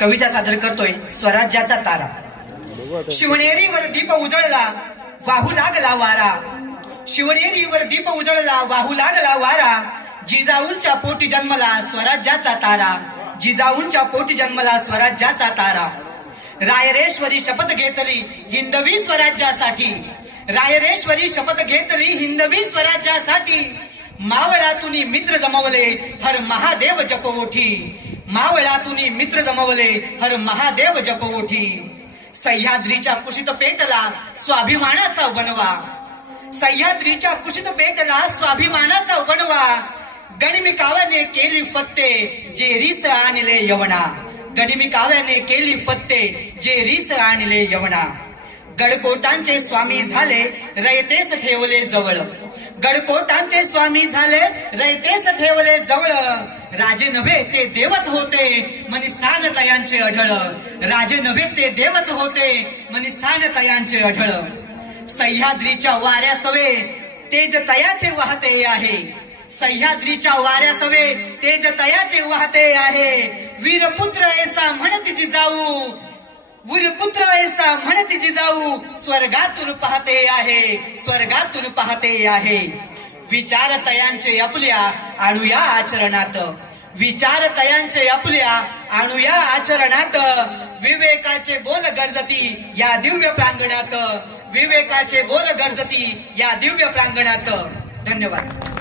कविता सादर करतोय स्वराज्याचा तारा. शिवनेरीवर दीप उजळला वाहू लागला वारा. शिवनेरीवर दीप उजळला वाहू लागला वारा. जिजाऊंच्या पोटी जन्मला स्वराज्याचा तारा. जिजाऊंच्या पोटी जन्मला स्वराज्याचा तारा. रायरेश्वरी शपथ घेतली हिंदवी स्वराज्यासाठी. रायरेश्वरी शपथ घेतली हिंदवी स्वराज्यासाठी. मावळातून मित्र जमवले हर महादेव जपवठी. मावळातून मित्र जमवले. हर महादेव जपवोठी सह्याद्रीच्या कुशीत पेटला स्वाभिमानाचा वनवा सह्याद्रीच्या कुशीत पेटला स्वाभिमानाचा वनवा गणिमी काव्याने केली फत्ते जे रिस आणले यवना. गणिमी काव्याने केली फत्ते जे रिस आणले यवना. गडकोटांचे स्वामी झाले रयतेस ठेवले जवळ. गडकोटांचे स्वामी झाले रयतेस ठेवले जवळ. राजे नव्हे ते देवच होते मनिस्थान तयांचे अढळ. राजे नव्हे ते देवच होते मनिस्थान तयांचे अढळ. सह्याद्रीच्या वाऱ्या सवे तेज तयाचे वाहते आहे. सह्याद्रीच्या वाऱ्या सवे तेज तयाचे वाहते आहे. वीरपुत्र ऐसा म्हणत जिजाऊ वीरपुत्र ऐसा म्हणत जिजाऊ स्वर्गातून पाहते आहे स्वर्गातून पाहते आहे. विचार तयांचे आपल्या आणूया आचरणात. विचार तयांचे आपल्या आणूया आचरणात. विवेकाचे बोल गरजती या दिव्य प्रांगणात. विवेकाचे बोल गरजती या दिव्य प्रांगणात. धन्यवाद.